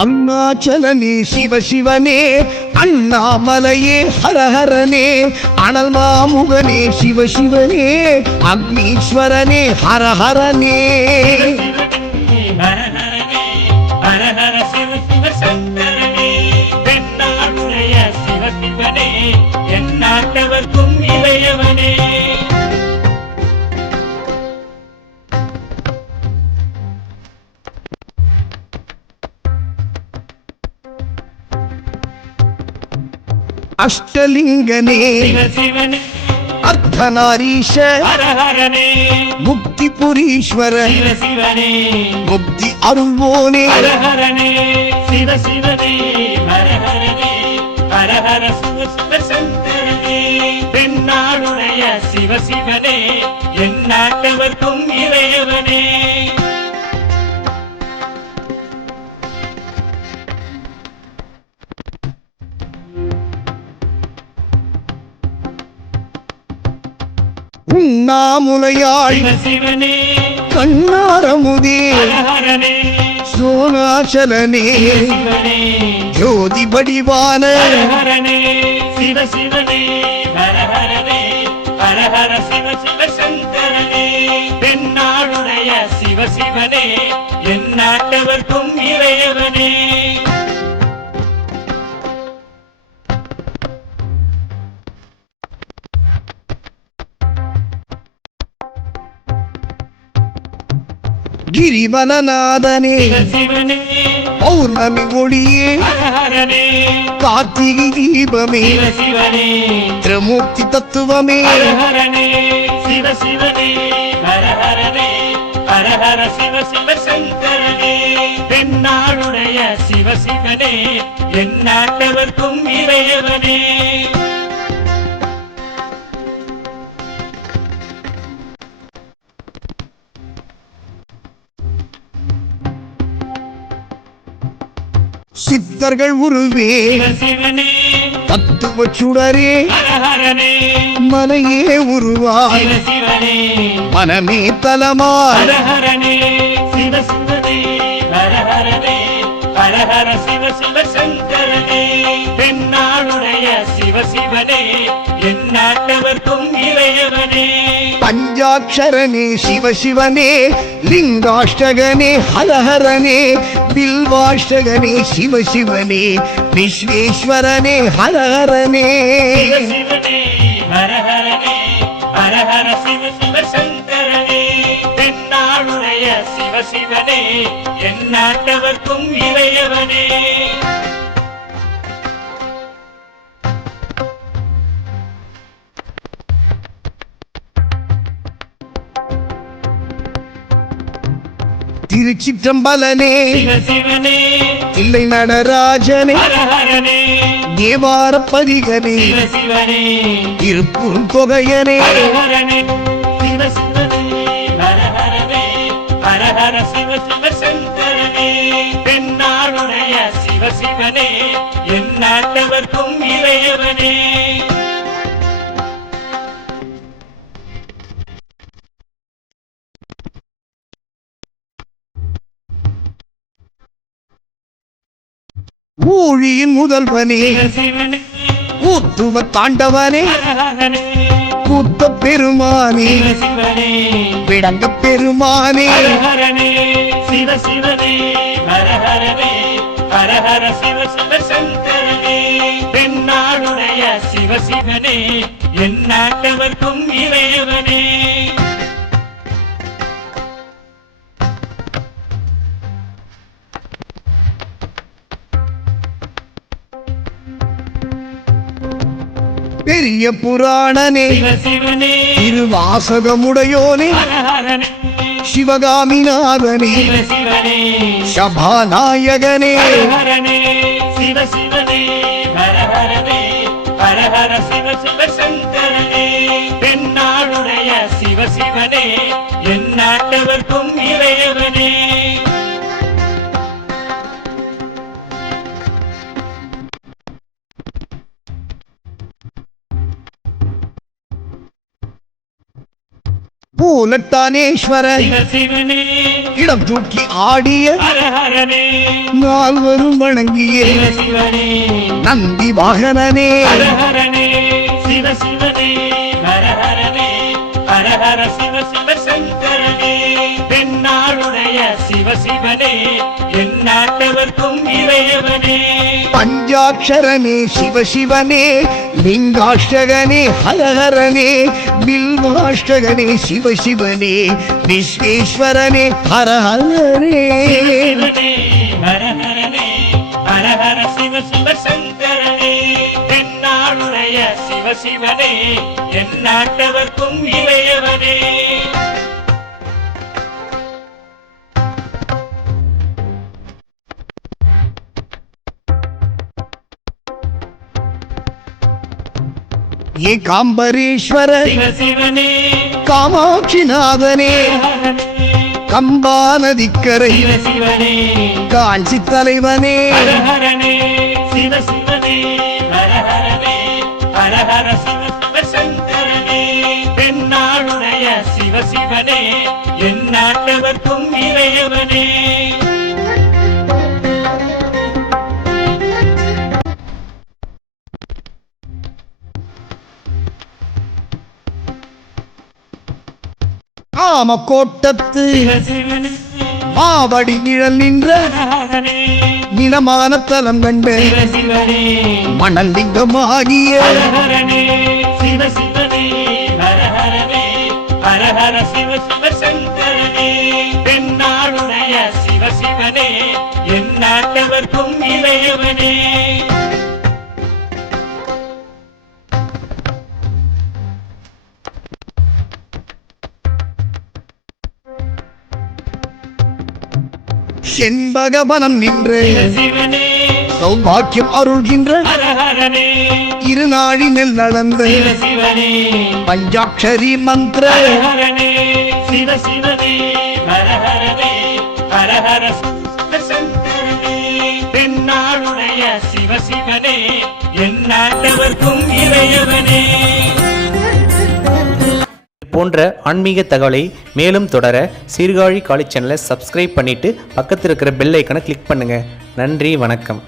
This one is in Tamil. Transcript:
அருணாச்சலனே சிவ சிவனே, அண்ணாமலையே ஹரஹரனே, அனல் மாமுகனே சிவ சிவனே, அக்னீஸ்வரனே ஹரஹரனே. எந்நாட்டவர்க்கும் இளையவனே. அஷ்டலிங்கனே சிவனே, அர்த்தநாரீஷ ஹரஹரனே, முக்தி புரீஸ்வர சிவனே, முக்தி அருள்வோனே. ஹரஹரனே சிவ சிவனே, ஹரஹரனே, ஹரஹர சிவ சிவ சங்கரனே. தென்னாடுடைய சிவ சிவனே, எந்நாட்டவர்க்கும் இளையவனே. உண்ணாமுலையாள் சிவ சிவனே, கண்ணாரமுதே ஹரஹரனே, சோனாச்சலனே சிவனே, ஜோதி வடிவான ஹரஹரனே சிவ சிவனே, ஹரஹரனே, ஹரஹர சிவ சிவ சங்கரனே. தென்னாடுடைய சிவ சிவனே, எந்நாட்டவர்க்கும் இளையவனே. கிரிவலநாதனே சிவ சிவனே, பௌர்ணமி ஒளியே ஹரஹரனே, கார்த்திகை தீபமே சிவ சிவனே, திரமூர்த்தி தத்துவமே. ஹரஹரனே சிவ சிவனே, ஹரஹரனே, ஹரஹர சிவ சிவ சங்கரனே. தென்னாடுடைய சிவ சிவனே, எந்நாட்டவர்க்கும் இளையவனே. சித்தர்கள் உருவே சிவ சிவனே, தத்துவ சுடரே ஹரஹரனே, மலையே உருவாய் சிவ சிவனே, மனமே தலமாய் ஹரஹரனே சிவ சிவனே, ஹரஹரனே, ஹரஹர சிவ சிவ சங்கரனே. தென்னாடுடைய சிவ சிவனே, எந்நாட்டவர்க்கும் இளையவனே. பஞ்சாட்சரனே சிவ சிவனே, லிங்காஷ்டகனே ஹரஹரனே, பில்வாஷ்டகனே சிவ சிவனே, விஸ்வேஸ்வரனே ஹரஹரனே. சிவ சிவனே, ஹரஹரனே, ஹரஹர சிவ சிவ சங்கரனே. தென்னாடுடைய சிவ சிவனே, எந்நாட்டவர்க்கும் இளையவனே. திருச்சிற்றம்பலனே சிவ சிவனே, இல்லை நடராஜனே, ஹரஹரனே, தேவார பதிகனே, சிவ சிவனே, திருப்பும் தொகையனே. ஹரஹரனே சிவ சிவனே, ஹரஹரனே, ஹரஹர சிவ சிவ சங்கரனே. தென்னாடுடைய சிவ சிவனே, எந்நாட்டவர்க்கும் இளையவனே. ஊழியின் முதல்வனே, சிவ சிவனே, கூத்துவ தாண்டவனே, ஹரஹரனே, கூத்த பெருமானே, சிவ சிவனே, விடங்க பெருமானே. ஹரஹரனே சிவ சிவனே, ஹரஹரனே, ஹரஹர சிவ சிவ சங்கரனே. தென்னாடுடைய சிவ சிவனே, எந்நாட்டவர்க்கும் இளையவனே. பெரிய புராணனே, சிவ சிவனே, திருவாசகமுடையோனே, ஹரஹரனே, சிவகாமிநாதனே, சிவ சிவனே, சபாநாயகனே. ஹரஹரனே சிவ சிவனே, ஹரஹரனே, ஹரஹர சிவ சிவ சங்கரனே. தென்னாடுடைய சிவ சிவனே, எந்நாட்டவர்க்கும் இளையவனே. பூலட்டானேஸ்வர சிவ சிவனே இடம் தூக்கி ஆடிய ஹர ஹரனே நால்வரும் வணங்கிய சிவ சிவனே நந்தி வாகனனே ஹர ஹரனே சிவ சிவனே ஹர ஹரனே ஹர ஹர சிவ சிவ சங்கரனே தென்னாடுடைய சிவ சிவனே எந்நாட்டவர்க்கும் இறையவனே பஞ்சாட்சரனே சிவசிவனே லிங்காஷ்டகனே ஹரஹரனே பில்வாஷ்டகனே சிவசிவனே விஸ்வேஸ்வரனே ஹரஹரனே சிவனே ஹர ஹரனே ஹர ஹர சிவ சிவ சங்கரனே தென்னாடுடைய சிவ சிவனே எந்நாட்டவர்க்கும் இறையவனே ஏகாம்பரேஸ்வர சிவ சிவனே காமாட்சிநாதனே ஹரஹரனே கம்பா நதிக்கரை சிவ சிவனே காஞ்சி தலைவனே ஹர ஹரனே சிவ சிவனே ஹர ஹரனே ஹர ஹர சிவ சிவ சங்கரனே தென்னாடுடைய சிவ சிவனே எந்நாட்டவர்க்கும் இறையவனே ஆமக்கோட்டத்து சிவ சிவனே மாவடி நிழல் நின்ற ஹர ஹரனே நிலமான தலம் கண்டு சிவ சிவனே மணல் லிங்கமாகிய ஹர ஹரனே சிவ சிவனே ஹர ஹரனே ஹர ஹர சிவ சிவ சங்கரனே தென்னாடுடைய சிவ சிவனே எந்நாட்டவர்க்கும் இறையவனே செண்பகவனம் நின்று சிவ சிவனே சௌபாக்கியம் அருள்கின்ற ஹர ஹரனே இருநாழி நெல் நடந்து சிவ சிவனே பஞ்சாட்சரி மந்திர ஹர ஹரனே சிவ சிவனே ஹர ஹரனே ஹர ஹர சிவ சங்கரனே தென்னாடுடைய சிவ சிவனே எந்நாட்டவர்க்கும் இறையவனே போன்ற ஆன்மீக தகவலை மேலும் தொடர சீர்காழி காலேஜ் சேனலை சப்ஸ்கிரைப் பண்ணிவிட்டு பக்கத்தில் இருக்கிற பெல் ஐக்கனை கிளிக் பண்ணுங்கள். நன்றி, வணக்கம்.